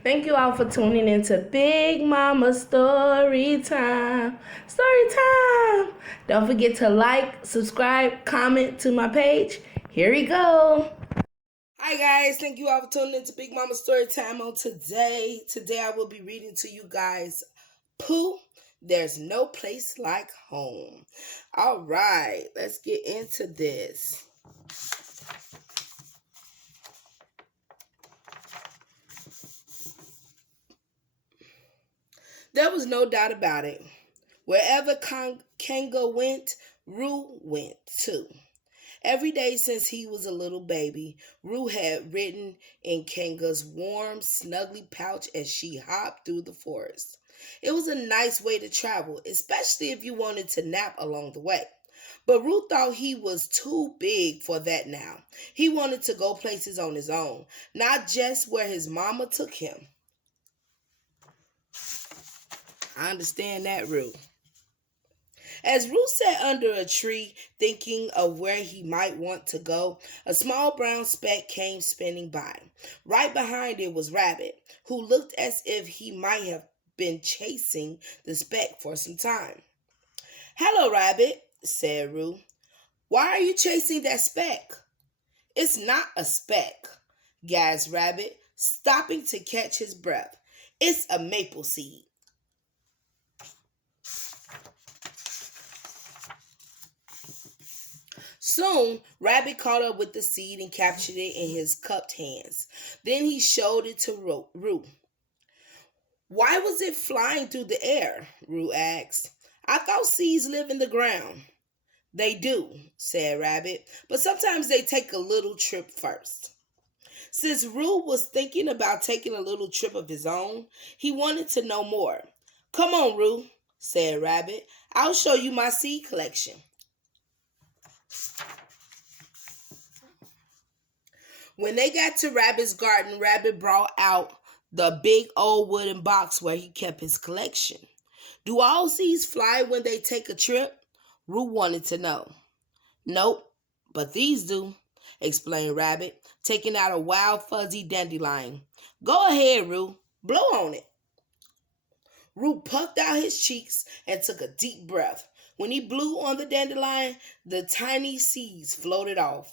Thank you all for tuning into Big Mama Story Time. Story Time! Don't forget to like, subscribe, comment to my page. Here we go. Hi guys, thank you all for tuning into Big Mama Story Time on today. Today I will be reading to you guys Pooh, There's No Place Like Home. All right, let's get into this. There was no doubt about it. Wherever Kanga went, Rue went too. Every day since he was a little baby, Rue had ridden in Kanga's warm, snuggly pouch as she hopped through the forest. It was a nice way to travel, especially if you wanted to nap along the way. But Rue thought he was too big for that now. He wanted to go places on his own, not just where his mama took him. I understand that, Rue. As Rue sat under a tree thinking of where he might want to go, a small brown speck came spinning by. Right behind it was Rabbit, who looked as if he might have been chasing the speck for some time. "Hello, Rabbit," said Rue. "Why are you chasing that speck?" "It's not a speck," gasped Rabbit, stopping to catch his breath. "It's a maple seed." Soon, Rabbit caught up with the seed and captured it in his cupped hands. Then he showed it to Rue. "Why was it flying through the air?" Rue asked. "I thought seeds live in the ground." "They do," said Rabbit, "but sometimes they take a little trip first." Since Rue was thinking about taking a little trip of his own, he wanted to know more. "Come on, Rue," said Rabbit. "I'll show you my seed collection." When they got to Rabbit's garden, Rabbit brought out the big old wooden box where he kept his collection. "Do all seeds fly when they take a trip?" Rue wanted to know. "Nope, but these do," explained Rabbit, taking out a wild fuzzy dandelion. "Go ahead, Rue. Blow on it." Rue puffed out his cheeks and took a deep breath. When he blew on the dandelion, the tiny seeds floated off.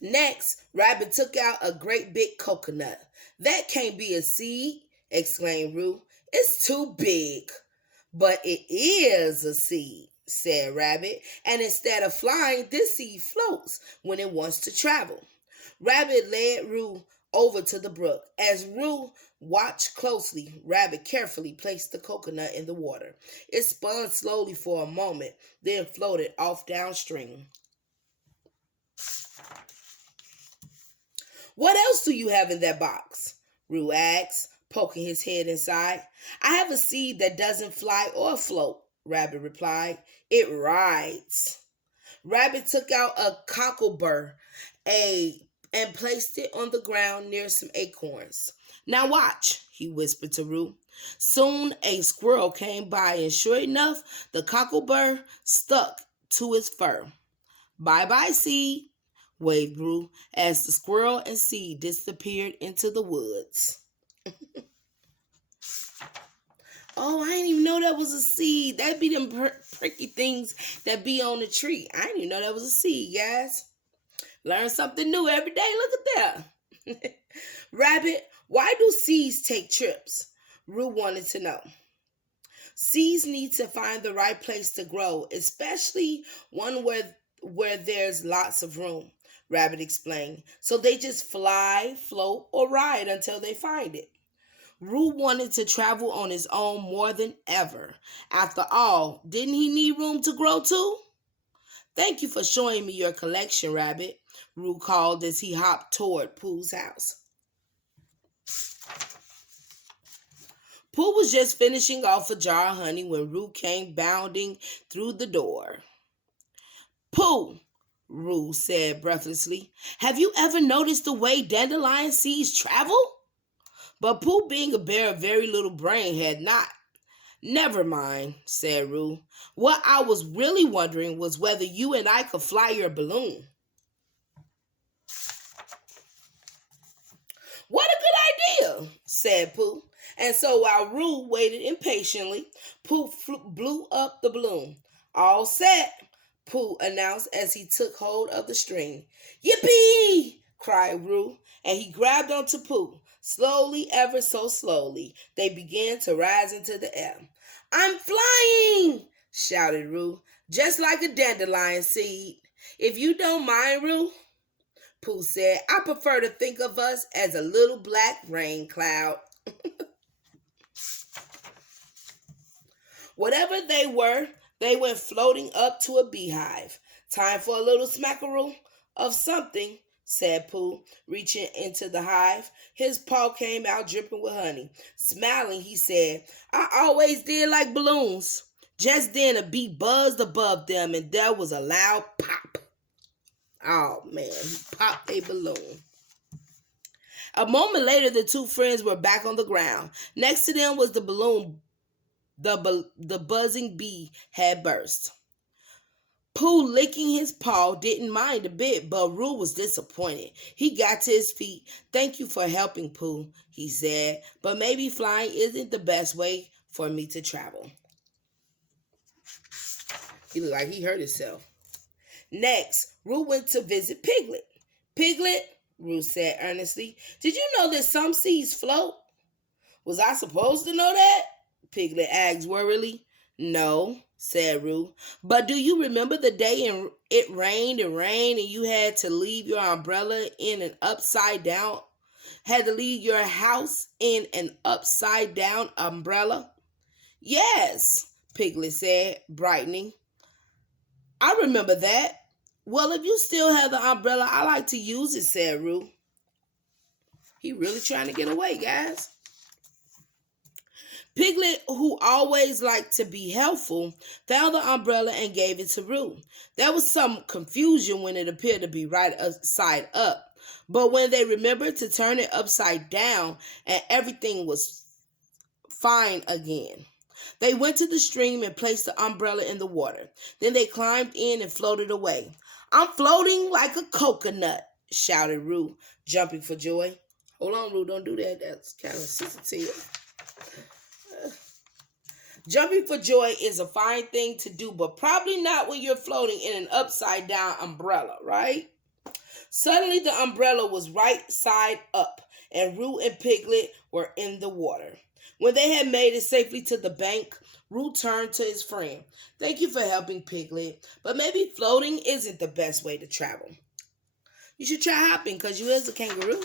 Next, Rabbit took out a great big coconut. "That can't be a seed," exclaimed Rue. "It's too big." "But it is a seed," said Rabbit, "and instead of flying, this seed floats when it wants to travel." Rabbit led Rue over to the brook. As Rue watched closely, Rabbit carefully placed the coconut in the water. It spun slowly for a moment, then floated off downstream. "What else do you have in that box?" Rue asked, poking his head inside. "I have a seed that doesn't fly or float," Rabbit replied. "It rides." Rabbit took out a cockleburr and placed it on the ground near some acorns. "Now watch," he whispered to Rue. Soon a squirrel came by, and sure enough, the cockleburr stuck to his fur. "Bye bye, seed," waved Rue as the squirrel and seed disappeared into the woods. Oh, I didn't even know that was a seed. That'd be them pricky things that be on the tree. I didn't even know that was a seed, guys. Learn something new every day. Look at that. Rabbit, why do seeds take trips? Rue wanted to know. "Seeds need to find the right place to grow, especially one where there's lots of room," Rabbit explained. "So they just fly, float, or ride until they find it." Rue wanted to travel on his own more than ever. After all, didn't he need room to grow too? "Thank you for showing me your collection, Rabbit," Rue called as he hopped toward Pooh's house. Pooh was just finishing off a jar of honey when Rue came bounding through the door. "Pooh," Rue said breathlessly, "have you ever noticed the way dandelion seeds travel?" But Pooh, being a bear of very little brain, had not. Never mind, said Rue. What I was really wondering was whether you and I could fly your balloon. What a good idea, said Pooh. And so while Rue waited impatiently, Pooh blew up the balloon. All set, Pooh announced as he took hold of the string. Yippee! Cried Rue, and he grabbed onto Pooh. Slowly, ever so slowly, they began to rise into the air. I'm flying! Shouted Rue, just like a dandelion seed. If you don't mind, Rue, Pooh said, I prefer to think of us as a little black rain cloud. Whatever they were, they went floating up to a beehive. Time for a little smackaroo of something, said Pooh, reaching into the hive. His paw came out dripping with honey. Smiling, he said, I always did like balloons. Just then a bee buzzed above them and there was a loud pop. Oh man, he popped a balloon. A moment later, the two friends were back on the ground. Next to them was the balloon the buzzing bee had burst. Pooh, licking his paw, didn't mind a bit, but Rue was disappointed. He got to his feet. Thank you for helping, Pooh, he said, but maybe flying isn't the best way for me to travel. He looked like he hurt himself. Next, Rue went to visit Piglet. Piglet, Rue said earnestly, did you know that some seeds float? Was I supposed to know that? Piglet asked worriedly. No, said Rue. But do you remember the day it rained and you had to leave your umbrella in an upside down? Had to leave your house in an upside down umbrella? Yes, Piglet said, brightening. I remember that. Well, if you still have the umbrella, I like to use it, said Rue. He really trying to get away, guys. Piglet, who always liked to be helpful, found the umbrella and gave it to Rue. There was some confusion when it appeared to be right side up, but when they remembered to turn it upside down and everything was fine again. They went to the stream and placed the umbrella in the water. Then they climbed in and floated away. I'm floating like a coconut, shouted Rue, jumping for joy. Hold on, Rue, don't do that. That's kind of sensitive. Jumping for joy is a fine thing to do, but probably not when you're floating in an upside down umbrella, right? Suddenly the umbrella was right side up, and Rue and Piglet were in the water. When they had made it safely to the bank, Rue turned to his friend. Thank you for helping, Piglet, but maybe floating isn't the best way to travel. You should try hopping because you is a kangaroo.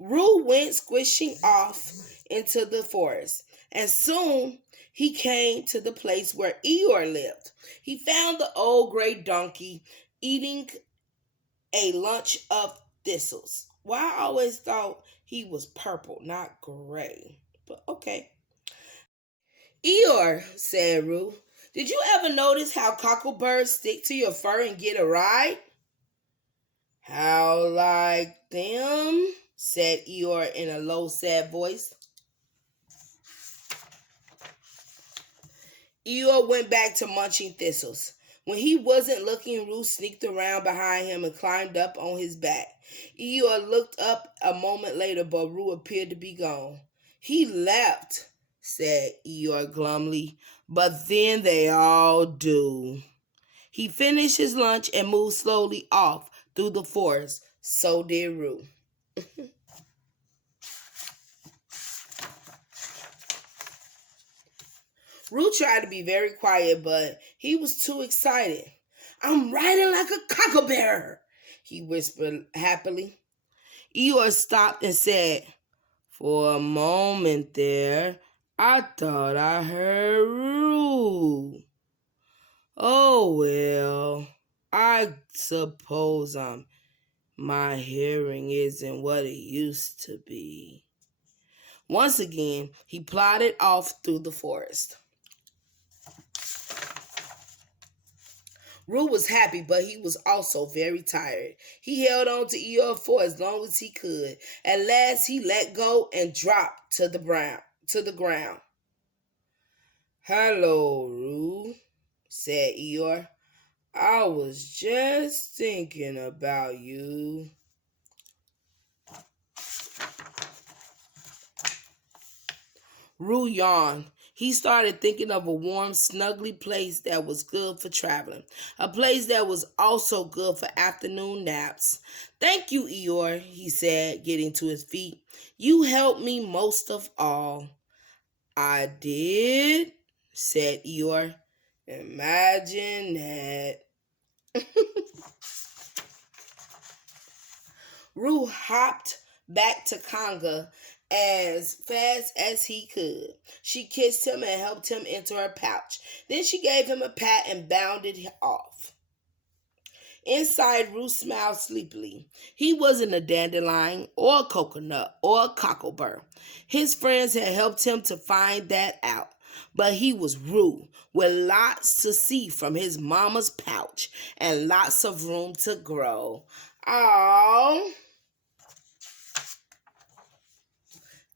Rue went squishing off into the forest, and soon he came to the place where Eeyore lived. He found the old gray donkey eating a lunch of thistles. Well, I always thought he was purple, not gray. But okay. Eeyore, said Rue, did you ever notice how cocklebirds stick to your fur and get a ride? How like them? Said Eeyore in a low, sad voice. Eeyore went back to munching thistles. When he wasn't looking, Rue sneaked around behind him and climbed up on his back. Eeyore looked up a moment later, but Rue appeared to be gone. He left, said Eeyore glumly, but then they all do. He finished his lunch and moved slowly off through the forest. So did Rue. Rue tried to be very quiet, but he was too excited. I'm riding like a cocklebear, he whispered happily. Eeyore stopped and said, for a moment there, I thought I heard Rue. Oh, well, I suppose my hearing isn't what it used to be. Once again, he plodded off through the forest. Rue was happy, but he was also very tired. He held on to Eeyore for as long as he could. At last, he let go and dropped to the ground. Hello, Rue, said Eeyore. I was just thinking about you. Rue yawned. He started thinking of a warm, snuggly place that was good for traveling. A place that was also good for afternoon naps. Thank you, Eeyore, he said, getting to his feet. You helped me most of all. I did, said Eeyore. Imagine that. Rue hopped back to Conga as fast as he could. She kissed him and helped him into her pouch. Then she gave him a pat and bounded off. Inside, Rue smiled sleepily. He wasn't a dandelion or a coconut or a cockleburr. His friends had helped him to find that out. But he was Rue, with lots to see from his mama's pouch and lots of room to grow. Aww.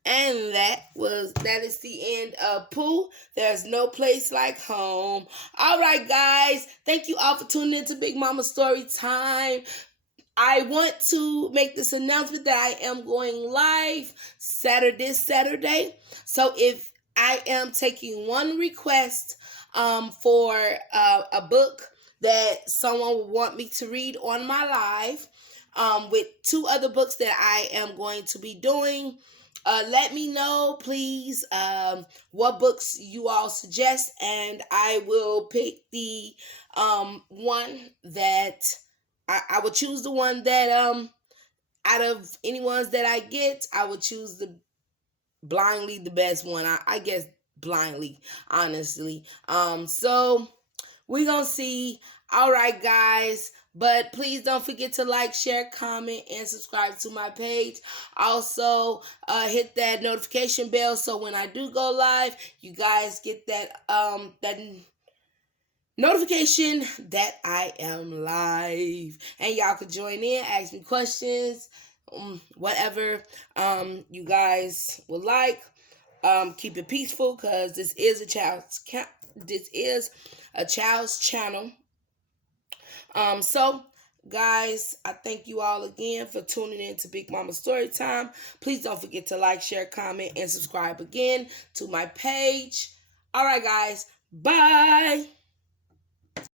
And that is the end of Pooh. There's no place like home. All right, guys. Thank you all for tuning in to Big Mama Story Time. I want to make this announcement that I am going live this Saturday. So if I am taking one request for a book that someone would want me to read on my live, with two other books that I am going to be doing. Let me know, please, what books you all suggest, and I will pick the one that I would choose the one that out of any ones that I get, I would choose the blindly the best one. I guess blindly, honestly. So we're gonna see. All right, guys. But please don't forget to like, share, comment, and subscribe to my page. Also, hit that notification bell so when I do go live, you guys get that notification that I am live. And y'all can join in, ask me questions, whatever you guys would like. Keep it peaceful because this is a child's channel. So guys, I thank you all again for tuning in to Big Mama Storytime. Please don't forget to like, share, comment, and subscribe again to my page. All right, guys. Bye.